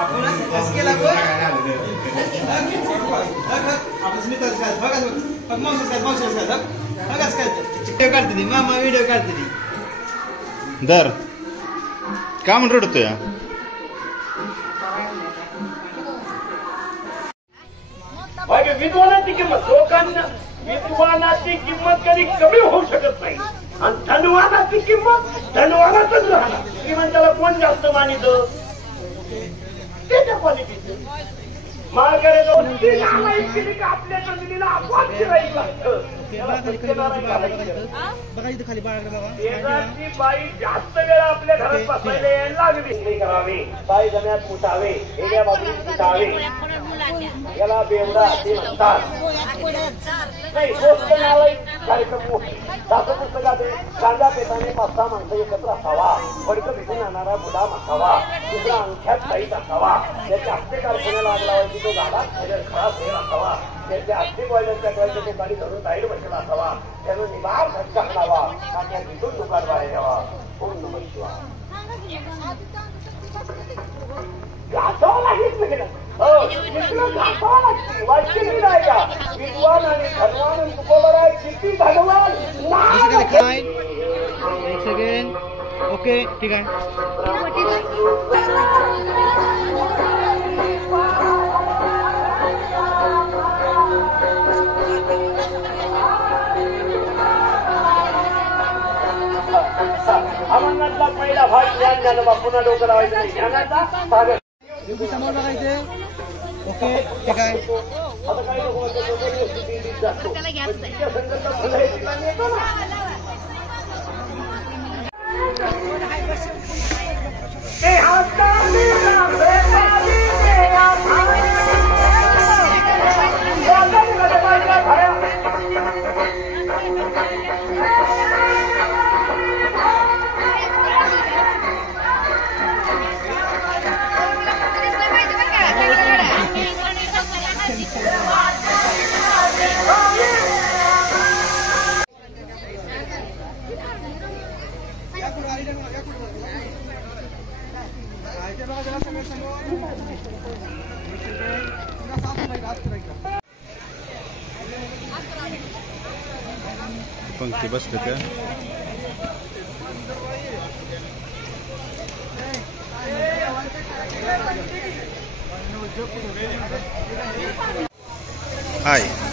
आपण असं केला बघ आपण स्मिताच काय बघा बघ मग काय बघ बघाच काय व्हिडिओ काढते ती मामा व्हिडिओ काढते ती दर का म्हणून रडतोय विद्वानाची किंमत लोकांना विद्वानाची किंमत कधी कमी होऊ शकत नाही आणि धनवानाची किंमत धनवानातच राहणार किंवा त्याला कोण जास्त मानित त्याच्या क्वालिटीचं मार्गाने आपल्या जमिनीला अपवाद शिरायला लागतं बाई जास्त वेळा आपल्या घरात बसायला यायला लागली करावे बाई जण्यात उठावे वेगळ्या बाजूने उठावे याला बेवडा ते म्हणतात नाही गोष्ट नावाई कार्यक्रम मोठी दास पुस्तकात कांदा पेटाने 5-6 माणसं एकत्र असावा फडकं भिजून आणणारा मुला असावा दुसरा अंगठ्यात साईट असावा त्याच्या हस्ते कारखान्याला आग लावायची तो गाडात खराब हेर असावा त्याच्या हस्ते बॉयलरच्या डोळ्याच्या ठिकाणी धरून साईड बसला असावा त्यानं निबार धक्का लावा आणि त्या तिथून दुकान बाहेर यावा ओम नमः शिवाय घासावं लागेल गेलं विद्वान आणि धनवान तुकोबरा किती धनवान एक सेकंड ओके ठीक आहे अभंगातला पहिला भाग ज्ञान झालं बा पुन्हा डोकं लावायचं नाही ज्ञानाचा भाग समोर बघायचे ओके ठीक आहे आता काही पंक्ती बसले का हाय